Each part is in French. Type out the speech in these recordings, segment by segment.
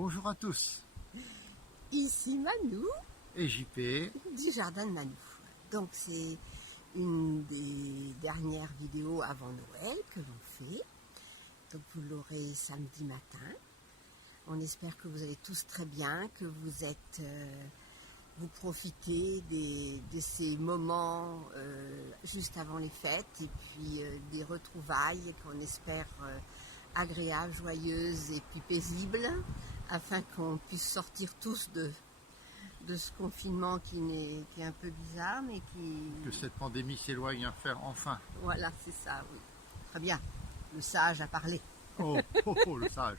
Bonjour à tous, Ici Manou et JP. du Jardin de Manou. Donc c'est une des dernières vidéos avant Noël que l'on fait. Donc vous l'aurez samedi matin. On espère que vous allez tous très bien, que vous profitez de ces moments juste avant les fêtes et puis des retrouvailles qu'on espère agréables, joyeuses et puis paisibles, afin qu'on puisse sortir tous de ce confinement qui est un peu bizarre, mais qui... Que cette pandémie s'éloigne enfin. Voilà, c'est ça, oui. Très bien, le sage a parlé. Oh, le sage.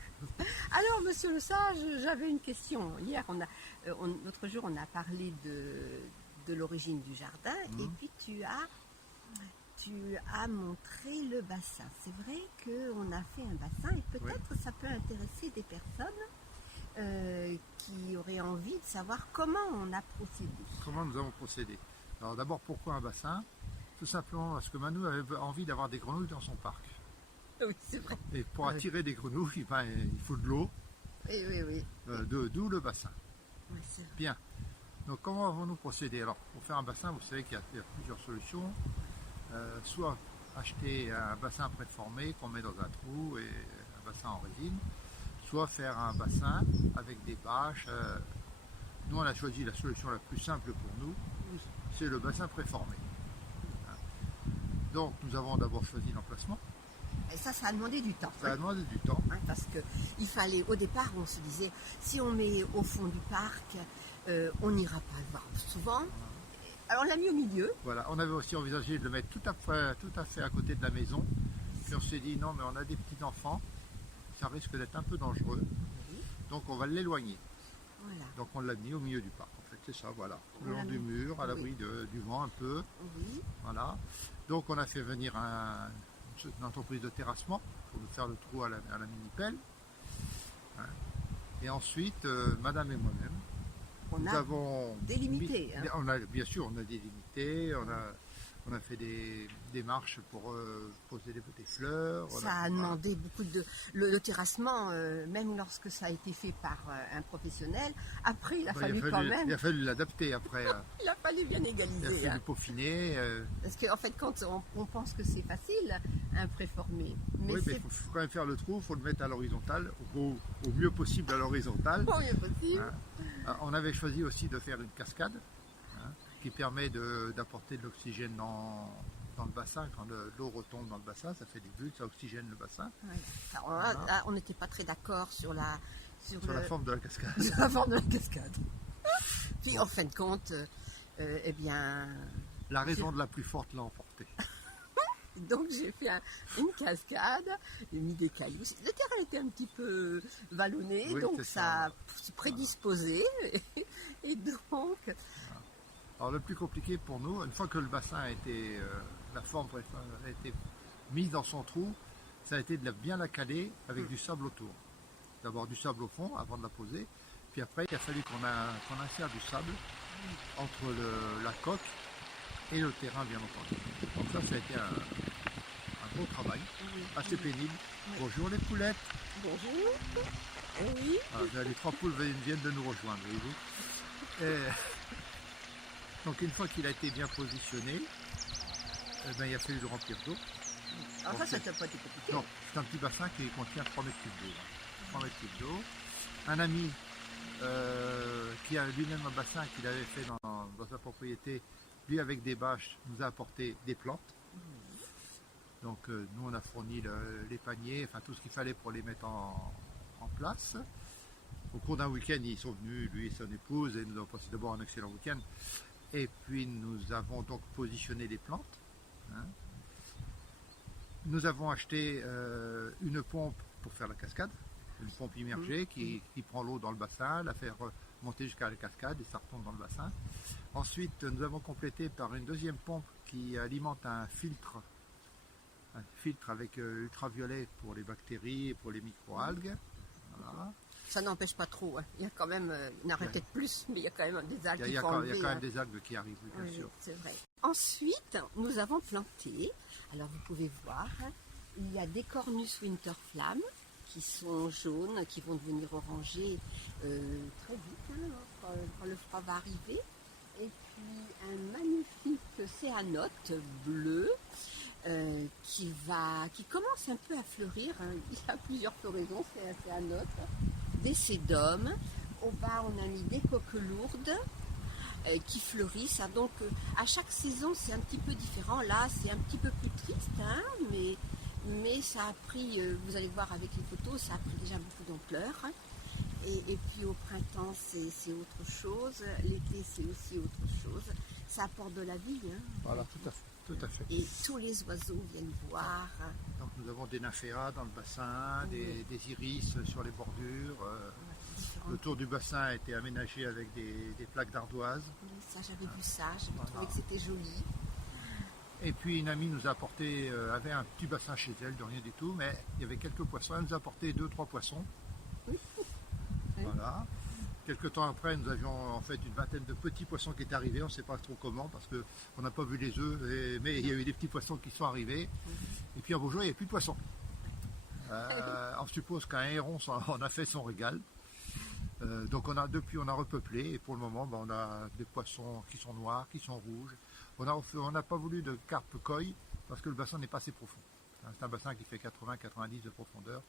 Alors, monsieur le sage, j'avais une question. Hier, l'autre jour, on a parlé de l'origine du jardin, et puis tu as montré le bassin. C'est vrai qu'on a fait un bassin, et peut-être ça peut intéresser des personnes qui auraient envie de savoir comment on a procédé. Comment nous avons procédé? Alors d'abord, pourquoi un bassin? Tout simplement parce que Manu avait envie d'avoir des grenouilles dans son parc. Oui, c'est vrai. Et pour attirer des grenouilles, il faut de l'eau. Oui. D'où le bassin. Oui, c'est vrai. Bien. Donc comment avons-nous procédé? Alors pour faire un bassin, vous savez qu'il y a plusieurs solutions. Soit acheter un bassin préformé qu'on met dans un trou et un bassin en résine, soit faire un bassin avec des bâches. Nous on a choisi la solution la plus simple pour nous, c'est le bassin préformé. Donc nous avons d'abord choisi l'emplacement. Et ça a demandé du temps. Ça a demandé du temps. Parce qu'il fallait, au départ, on se disait, si on met au fond du parc, on n'ira pas le voir souvent. Alors on l'a mis au milieu. Voilà, on avait aussi envisagé de le mettre tout à fait à côté de la maison. Puis on s'est dit, non mais on a des petits enfants, ça risque d'être un peu dangereux. Oui. Donc on va l'éloigner. Voilà. Donc on l'a mis au milieu du parc. En fait, c'est ça, voilà. Le long du mur, à l'abri du vent un peu. Oui. Voilà. Donc on a fait venir une entreprise de terrassement pour nous faire le trou à la mini-pelle. Et ensuite, madame et moi-même, nous avons délimité. Bien sûr, on a délimité, on a fait des démarches pour poser des fleurs. Ça a demandé beaucoup de... Le terrassement, même lorsque ça a été fait par un professionnel, après il a fallu quand même... Il a fallu l'adapter après. Il a fallu bien égaliser. Il a fallu peaufiner. Parce qu'en fait, quand on pense que c'est facile, un préformé. Mais oui, mais il faut quand même faire le trou, il faut le mettre à l'horizontale, au mieux possible à l'horizontale. Au mieux possible. On avait choisi aussi de faire une cascade qui permet d'apporter de l'oxygène dans le bassin. Quand l'eau retombe dans le bassin, ça fait des bulles, ça oxygène le bassin. Oui. Alors, là, on n'était pas très d'accord sur la forme de la cascade. Sur la forme de la cascade. Puis en fin de compte, eh bien... La raison de la plus forte l'a emporté. Donc j'ai fait une cascade, j'ai mis des cailloux. Le terrain était un petit peu vallonné, oui, donc ça a prédisposé. Et donc... Alors le plus compliqué pour nous, une fois que le bassin a été, la forme a été mise dans son trou, ça a été de bien la caler avec du sable autour. D'abord du sable au fond avant de la poser, puis après il a fallu qu'on insère du sable entre la coque et le terrain bien entendu. Donc ça a été un gros travail, assez pénible. Oui. Bonjour les poulettes. Bonjour. Oui. Les 3 poules viennent de nous rejoindre, voyez-vous. Donc une fois qu'il a été bien positionné, il a fallu le remplir d'eau. Alors ça n'a pas été compliqué. Non, c'est un petit bassin qui contient 3 mètres cubes d'eau. 3 mètres cubes d'eau. Un ami qui a lui-même un bassin qu'il avait fait dans sa propriété, lui avec des bâches, nous a apporté des plantes. Donc nous on a fourni les paniers, enfin tout ce qu'il fallait pour les mettre en place. Au cours d'un week-end, ils sont venus, lui et son épouse, et nous avons passé d'abord un excellent week-end. Et puis nous avons donc positionné les plantes. Nous avons acheté une pompe pour faire la cascade, une pompe immergée qui prend l'eau dans le bassin, la fait monter jusqu'à la cascade et ça retombe dans le bassin. Ensuite, nous avons complété par une deuxième pompe qui alimente un filtre avec ultraviolet pour les bactéries et pour les microalgues. Voilà. Ça n'empêche pas trop, hein. Il y a quand même, n'arrêtez plus, mais il y a quand même des algues qui font Il y a quand même des algues qui arrivent, bien sûr. C'est vrai. Ensuite, nous avons planté, alors vous pouvez voir, il y a des Cornus winterflam qui sont jaunes, qui vont devenir orangés très vite, hein, quand le froid va arriver. Et puis un magnifique céanote bleu qui commence un peu à fleurir. Hein. Il y a plusieurs floraisons, c'est un céanote. Des sédums. Au bas, on a mis des coques lourdes qui fleurissent. Hein. Donc, à chaque saison, c'est un petit peu différent. Là, c'est un petit peu plus triste, hein, mais ça a pris, vous allez voir avec les photos, ça a pris déjà beaucoup d'ampleur. Hein. Et puis au printemps, c'est autre chose. L'été, c'est aussi autre chose. Ça apporte de la vie. Hein. Voilà, tout à fait. Et tous les oiseaux viennent voir. Donc nous avons des nymphéas dans le bassin, des iris sur les bordures. Le tour du bassin a été aménagé avec des plaques d'ardoise. Oui, ça, j'avais vu ça. J'avais trouvé que c'était joli. Et puis une amie nous a apporté, avait un petit bassin chez elle, de rien du tout, mais il y avait quelques poissons. Elle nous a apporté 2-3 poissons. Oui. Voilà. Quelques temps après, nous avions en fait une vingtaine de petits poissons qui étaient arrivés. On ne sait pas trop comment parce qu'on n'a pas vu les œufs, mais il y a eu des petits poissons qui sont arrivés. Et puis un beau jour, il n'y a plus de poissons. On suppose qu'un héron en a fait son régal. Donc depuis, on a repeuplé et pour le moment, on a des poissons qui sont noirs, qui sont rouges. On n'a pas voulu de carpe koi parce que le bassin n'est pas assez profond. C'est un bassin qui fait 80-90 de profondeur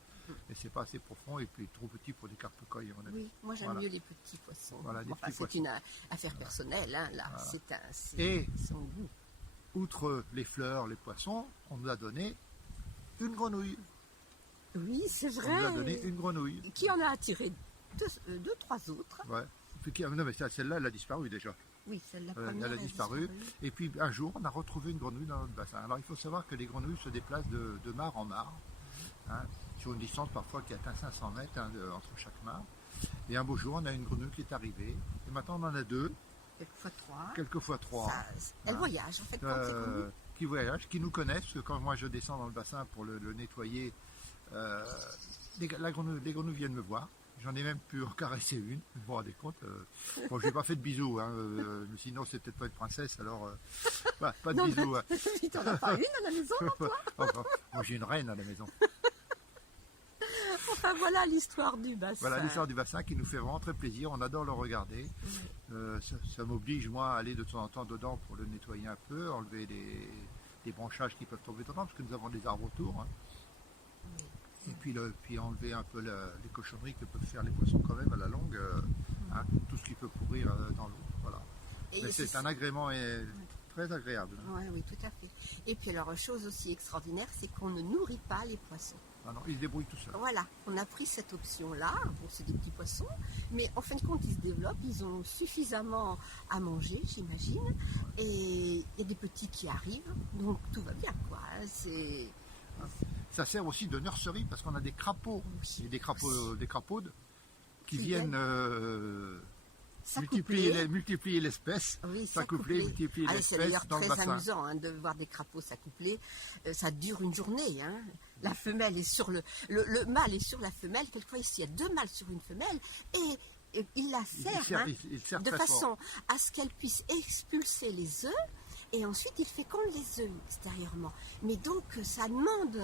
et c'est pas assez profond et puis trop petit pour des carpes koi. Oui, moi j'aime mieux les petits poissons. Voilà, c'est une affaire personnelle, hein, là. Voilà. Et son goût. Outre les fleurs, les poissons, on nous a donné une grenouille. Oui, c'est vrai. On nous a donné une grenouille. Qui en a attiré deux, trois autres. Ouais. Non mais celle-là, elle a disparu déjà. Oui, celle-là première elle a disparu. Et puis un jour, on a retrouvé une grenouille dans notre bassin. Alors il faut savoir que les grenouilles se déplacent de mare en mare, hein, sur une distance parfois qui atteint 500 mètres entre chaque mare. Et un beau jour, on a une grenouille qui est arrivée. Et maintenant, on en a deux. Quelquefois trois. Elle voyage, en fait, quand c'est grenouilles. Qui voyagent, qui nous connaissent. Parce que quand moi je descends dans le bassin pour le nettoyer, les grenouilles viennent me voir. J'en ai même pu en caresser une, vous vous rendez compte. Bon, je n'ai pas fait de bisous, hein, sinon c'est peut-être pas une princesse, alors pas de bisous. Tu n'en as pas une à la maison, toi? Moi j'ai une reine à la maison. Enfin voilà l'histoire du bassin. Voilà l'histoire du bassin qui nous fait vraiment très plaisir, on adore le regarder. Ça m'oblige moi à aller de temps en temps dedans pour le nettoyer un peu, enlever des branchages qui peuvent tomber dedans, parce que nous avons des arbres autour. Hein. Et puis enlever un peu les cochonneries que peuvent faire les poissons quand même à la longue, hein, tout ce qui peut pourrir dans l'eau. Voilà. Mais c'est un agrément très agréable. Hein. Oui, tout à fait. Et puis alors, chose aussi extraordinaire, c'est qu'on ne nourrit pas les poissons. Ah non, ils se débrouillent tout seuls. Voilà, on a pris cette option-là. Bon, c'est des petits poissons, mais en fin de compte, ils se développent, ils ont suffisamment à manger, j'imagine. Et il y a des petits qui arrivent, donc tout va bien, quoi. Ça sert aussi de nurserie parce qu'on a des crapauds, des crapauds qui viennent multiplier l'espèce, s'accoupler, multiplier l'espèce. C'est d'ailleurs dans le très bassin. amusant hein, de voir des crapauds s'accoupler. Ça dure une journée. Hein. La femelle est sur le mâle est sur la femelle. Quelquefois ici il y a deux mâles sur une femelle et il la serre de façon à ce qu'elle puisse expulser les œufs. Et ensuite, il féconde les œufs extérieurement. Mais donc, ça demande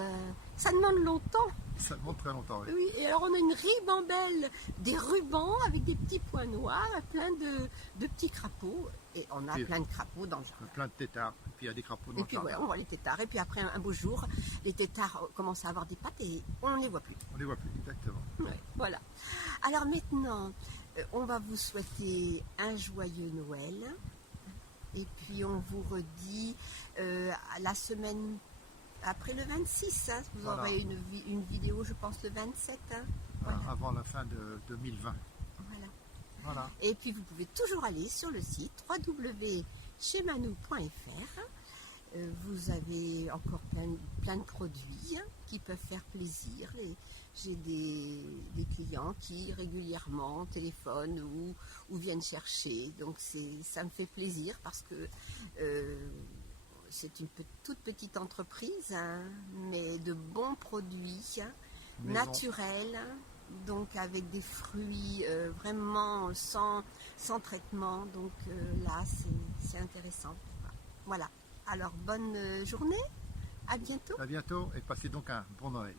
longtemps. Ça demande très longtemps, oui. Oui, et alors on a une ribambelle, des rubans avec des petits points noirs, plein de petits crapauds. Et on a plein de crapauds dans le jardin. Plein de têtards, et puis il y a des crapauds dans le jardin. Et puis voilà, on voit les têtards. Et puis après, un beau jour, les têtards commencent à avoir des pattes et on ne les voit plus. On ne les voit plus, exactement. Ouais, voilà. Alors maintenant, on va vous souhaiter un joyeux Noël. Et puis on vous redit la semaine après le 26, hein, vous aurez une vidéo je pense le 27. Hein, voilà. Avant la fin de 2020. Voilà. Et puis vous pouvez toujours aller sur le site www.chemanou.fr. Vous avez encore plein de produits qui peuvent faire plaisir. J'ai des clients qui régulièrement téléphonent ou viennent chercher. Donc ça me fait plaisir parce que c'est une toute petite entreprise, hein, mais de bons produits naturels, donc avec des fruits vraiment sans traitement. Donc là, c'est intéressant. Voilà. Alors bonne journée, à bientôt. À bientôt et passez donc un bon Noël.